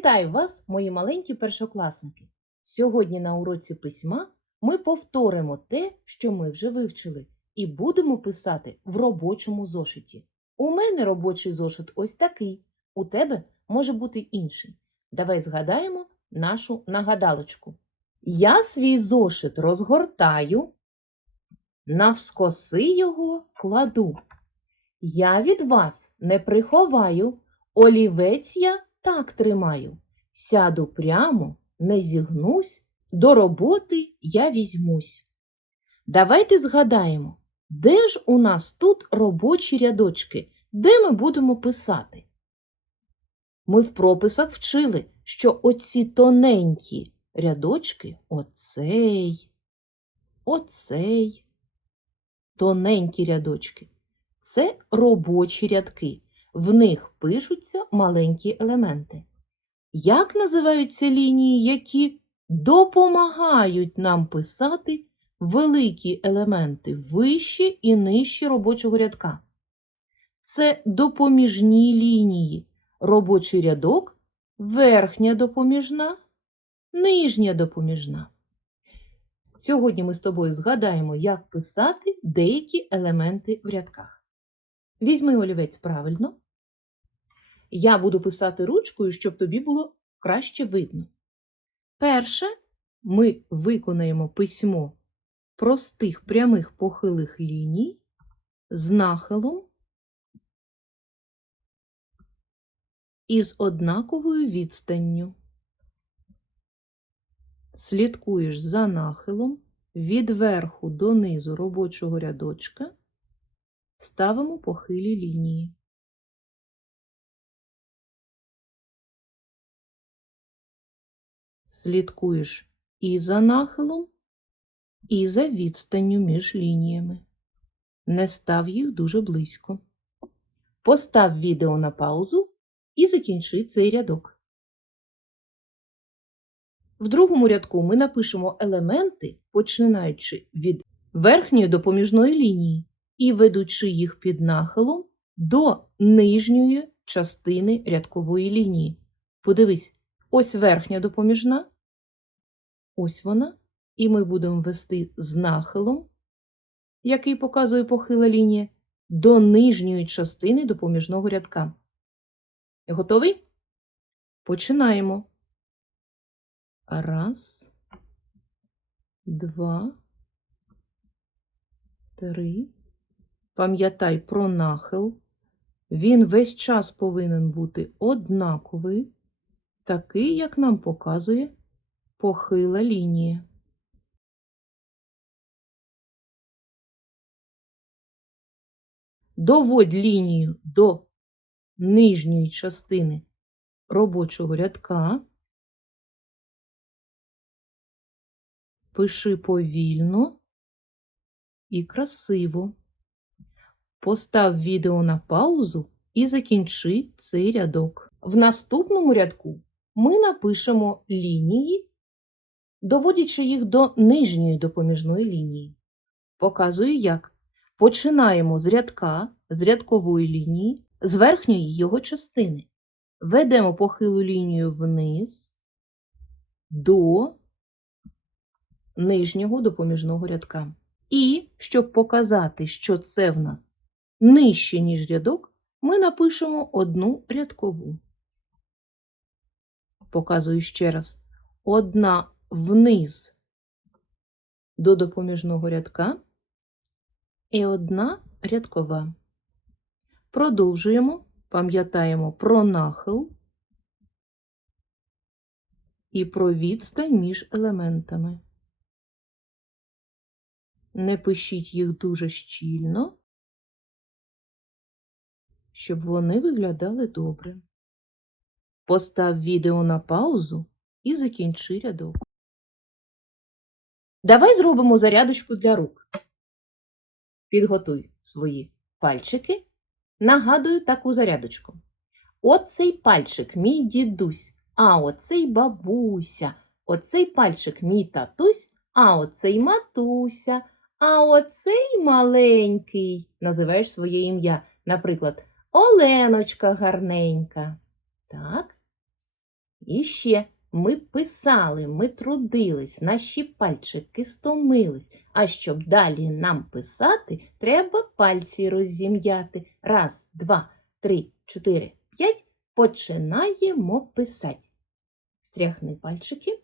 Вітаю вас, мої маленькі першокласники! Сьогодні на уроці письма ми повторимо те, що ми вже вивчили, і будемо писати в робочому зошиті. У мене робочий зошит ось такий, у тебе може бути інший. Давай згадаємо нашу нагадалочку. Я свій зошит розгортаю, навскоси його кладу. Я від вас не приховаю, олівець я так тримаю. Сяду прямо, не зігнусь, до роботи я візьмусь. Давайте згадаємо, де ж у нас тут робочі рядочки, де ми будемо писати? Ми в прописах вчили, що оці тоненькі рядочки, оцей, оцей, тоненькі рядочки, це робочі рядки. В них пишуться маленькі елементи. Як називаються лінії, які допомагають нам писати великі елементи вище і нижче робочого рядка? Це допоміжні лінії. Робочий рядок, верхня допоміжна, нижня допоміжна. Сьогодні ми з тобою згадаємо, як писати деякі елементи в рядках. Візьми олівець правильно. Я буду писати ручкою, щоб тобі було краще видно. Перше, ми виконаємо письмо простих прямих похилих ліній з нахилом і з однаковою відстанню. Слідкуєш за нахилом від верху до низу робочого рядочка, ставимо похилі лінії. Слідкуєш і за нахилом, і за відстанню між лініями. Не став їх дуже близько. Постав відео на паузу і закінчи цей рядок. В другому рядку ми напишемо елементи, починаючи від верхньої допоміжної лінії і ведучи їх під нахилом до нижньої частини рядкової лінії. Подивись, ось верхня допоміжна, ось вона, і ми будемо вести з нахилом, який показує похила лінія, до нижньої частини допоміжного рядка. Готовий? Починаємо. Раз, два, три. Пам'ятай про нахил. Він весь час повинен бути однаковий, такий, як нам показує похила лінія. Доводь лінію до нижньої частини робочого рядка. Пиши повільно і красиво. Постав відео на паузу і закінчи цей рядок. В наступному рядку ми напишемо лінії, доводячи їх до нижньої допоміжної лінії. Показую як. Починаємо з рядка, з рядкової лінії, з верхньої його частини. Ведемо похилу лінію вниз до нижнього допоміжного рядка. І, щоб показати, що це в нас нижче, ніж рядок, ми напишемо одну рядкову. Показую ще раз. Одна вниз до допоміжного рядка і одна рядкова. Продовжуємо, пам'ятаємо про нахил і про відстань між елементами. Не пишіть їх дуже щільно, щоб вони виглядали добре. Постав відео на паузу і закінчи рядок. Давай зробимо зарядочку для рук. Підготуй свої пальчики. Нагадую таку зарядочку. Оцей пальчик мій дідусь, а оцей бабуся, оцей пальчик мій татусь, а оцей матуся. А оцей маленький називаєш своє ім'я. Наприклад, Оленочка гарненька. Так. І ще ми писали, ми трудились, наші пальчики стомились. А щоб далі нам писати, треба пальці розім'яти. Раз, два, три, чотири, п'ять. Починаємо писати. Стряхни пальчики.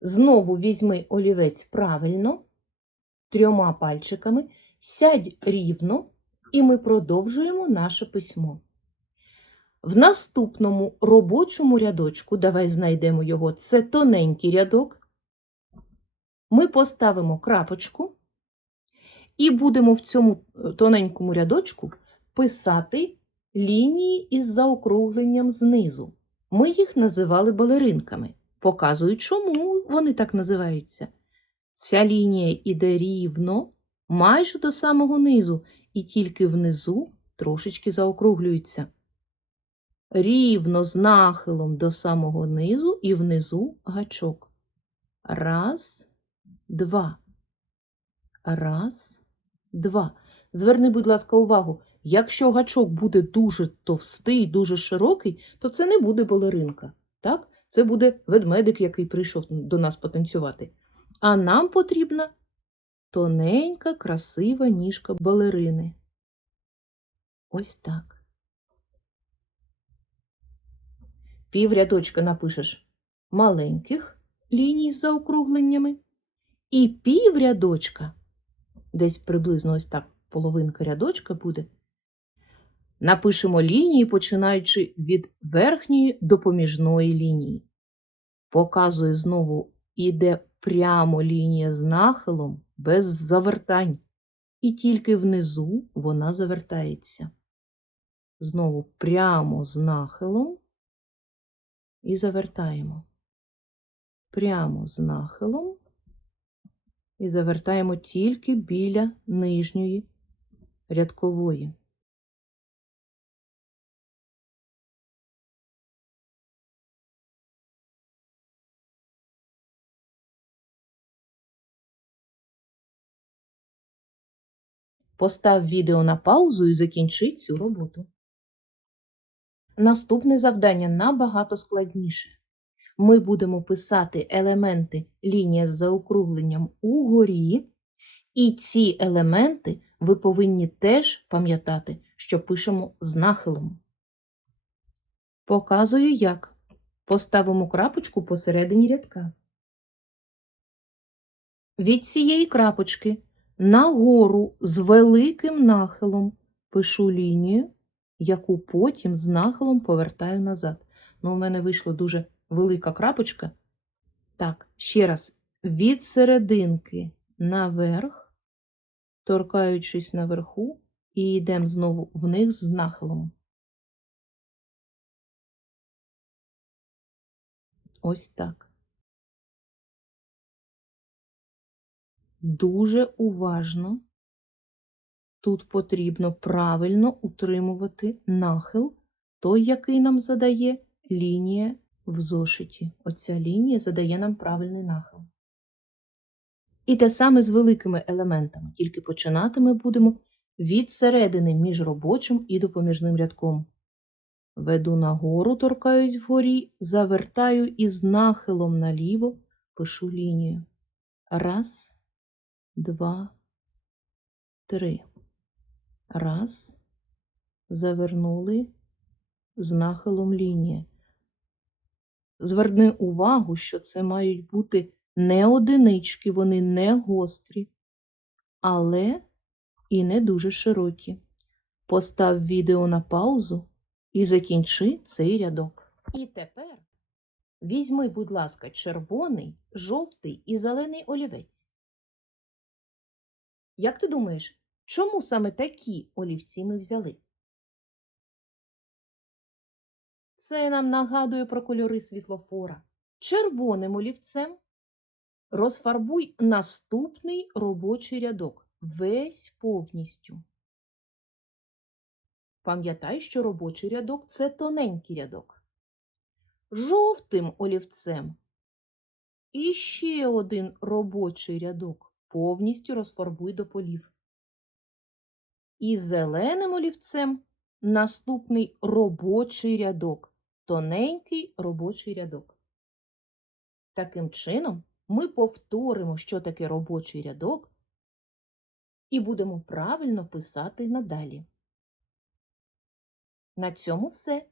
Знову візьми олівець правильно, трьома пальчиками, сядь рівно, і ми продовжуємо наше письмо. В наступному робочому рядочку, давай знайдемо його, це тоненький рядок. Ми поставимо крапочку і будемо в цьому е, тоненькому рядочку писати лінії із заокругленням знизу. Ми їх називали балеринками. Показую, чому вони так називаються. Ця лінія іде рівно, майже до самого низу, і тільки внизу трошечки заокруглюється. Рівно з нахилом до самого низу і внизу гачок. Раз, два. Раз, два. Зверни, будь ласка, увагу. Якщо гачок буде дуже товстий, дуже широкий, то це не буде балеринка. Так? Це буде ведмедик, який прийшов до нас потанцювати. А нам потрібна тоненька, красива ніжка балерини. Ось так. Піврядочка напишеш маленьких ліній з заокругленнями. І піврядочка, десь приблизно ось так половинка рядочка буде. Напишемо лінії, починаючи від верхньої допоміжної лінії. Показую знову, іде прямо лінія з нахилом, без завертань. І тільки внизу вона завертається. Знову прямо з нахилом і завертаємо. Прямо з нахилом і завертаємо тільки біля нижньої рядкової. Постав відео на паузу і закінчи цю роботу. Наступне завдання набагато складніше. Ми будемо писати елементи лінія з заокругленням угорі, і ці елементи ви повинні теж пам'ятати, що пишемо з нахилом. Показую як. Поставимо крапочку посередині рядка. Від цієї крапочки нагору з великим нахилом пишу лінію, яку потім з нахилом повертаю назад. Ну, у мене вийшла дуже велика крапочка. Так, ще раз, від серединки наверх, торкаючись наверху, і йдемо знову вниз з нахилом. Ось так. Дуже уважно. Тут потрібно правильно утримувати нахил, той, який нам задає лінія в зошиті. Оця лінія задає нам правильний нахил. І те саме з великими елементами, тільки починати ми будемо від середини між робочим і допоміжним рядком. Веду нагору, торкаюсь вгорі, завертаю і з нахилом наліво пишу лінію. Раз, два, три. Раз, завернули з нахилом лінії. Зверни увагу, що це мають бути не одинички, вони не гострі, але і не дуже широкі. Постав відео на паузу і закінчи цей рядок. І тепер візьми, будь ласка, червоний, жовтий і зелений олівець. Як ти думаєш, чому саме такі олівці ми взяли? Це нам нагадує про кольори світлофора. Червоним олівцем розфарбуй наступний робочий рядок. Весь повністю. Пам'ятай, що робочий рядок це тоненький рядок. Жовтим олівцем і ще один робочий рядок. Повністю розфарбуй до полів. І зеленим олівцем наступний робочий рядок. тоненький робочий рядок. Таким чином, ми повторимо, що таке робочий рядок, і будемо правильно писати надалі. На цьому все.